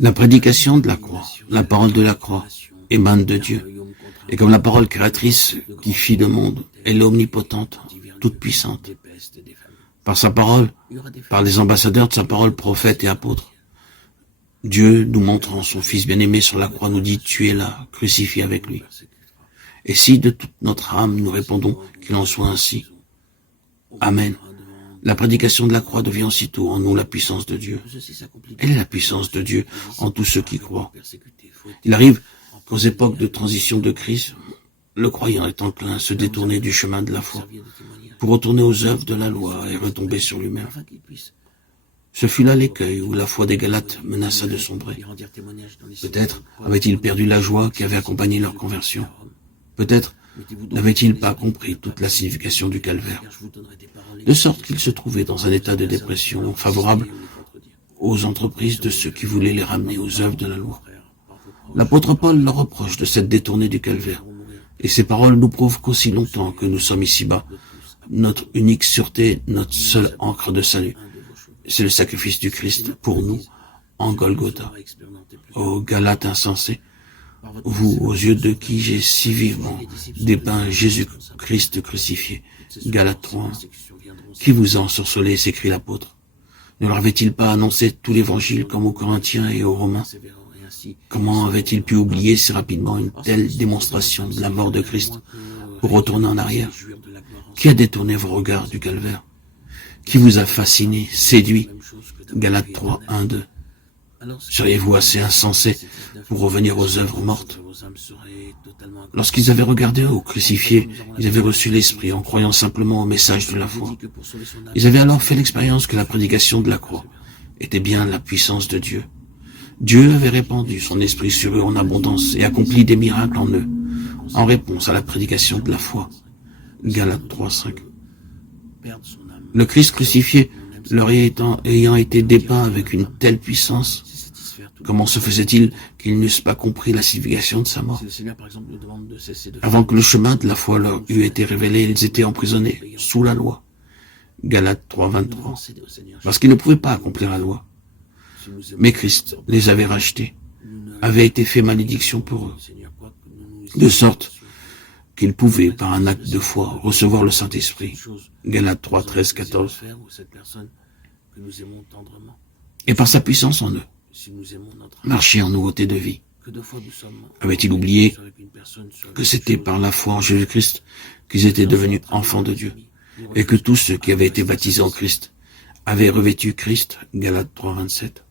La prédication de la croix, la parole de la croix, émane de Dieu. Et comme la parole créatrice qui fit le monde, elle est omnipotente, toute puissante. Par sa parole, par les ambassadeurs de sa parole, prophètes et apôtres, Dieu, nous montrant son Fils bien-aimé sur la croix, nous dit, tu es là, crucifié avec lui. Et si de toute notre âme nous répondons qu'il en soit ainsi, Amen. La prédication de la croix devient aussitôt en nous la puissance de Dieu. Elle est la puissance de Dieu en tous ceux qui croient. Il arrive qu'aux époques de transition de crise, le croyant est enclin à se détourner du chemin de la foi pour retourner aux œuvres de la loi et retomber sur lui-même. Ce fut là l'écueil où la foi des Galates menaça de sombrer. Peut-être avait-il perdu la joie qui avait accompagné leur conversion. Peut-être n'avait-il pas compris toute la signification du calvaire, de sorte qu'il se trouvait dans un état de dépression favorable aux entreprises de ceux qui voulaient les ramener aux œuvres de la loi. L'apôtre Paul leur reproche de s'être détourné du calvaire, et ces paroles nous prouvent qu'aussi longtemps que nous sommes ici-bas, notre unique sûreté, notre seule ancre de salut, c'est le sacrifice du Christ pour nous en Golgotha. Ô Galates insensés, vous, aux yeux de qui j'ai si vivement dépeint Jésus-Christ crucifié. Galates 3. Qui vous a ensorcelé, s'écrie l'apôtre? Ne leur avait-il pas annoncé tout l'évangile comme aux Corinthiens et aux Romains? Comment avait-il pu oublier si rapidement une telle démonstration de la mort de Christ pour retourner en arrière? Qui a détourné vos regards du calvaire? Qui vous a fasciné, séduit? Galates 3, 1, 2. Seriez-vous assez insensé pour revenir aux œuvres mortes? Lorsqu'ils avaient regardé au crucifié, ils avaient reçu l'Esprit en croyant simplement au message de la foi. Ils avaient alors fait l'expérience que la prédication de la croix était bien la puissance de Dieu. Dieu avait répandu son Esprit sur eux en abondance et accompli des miracles en eux, en réponse à la prédication de la foi. Galates 3, 5. Le Christ crucifié leur ayant été dépeint avec une telle puissance, comment se faisait-il qu'ils n'eussent pas compris la signification de sa mort? Avant que le chemin de la foi leur eût été révélé, ils étaient emprisonnés sous la loi. Galates 3, 23. Parce qu'ils ne pouvaient pas accomplir la loi. Mais Christ les avait rachetés, avait été fait malédiction pour eux, de sorte qu'ils pouvaient, par un acte de foi, recevoir le Saint-Esprit. Galates 3, 13, 14. Et par sa puissance en eux, marcher en nouveauté de vie. Avait-il oublié que c'était par la foi en Jésus-Christ qu'ils étaient devenus enfants de Dieu, et que tous ceux qui avaient été baptisés en Christ avaient revêtu Christ? Galates 3, 27.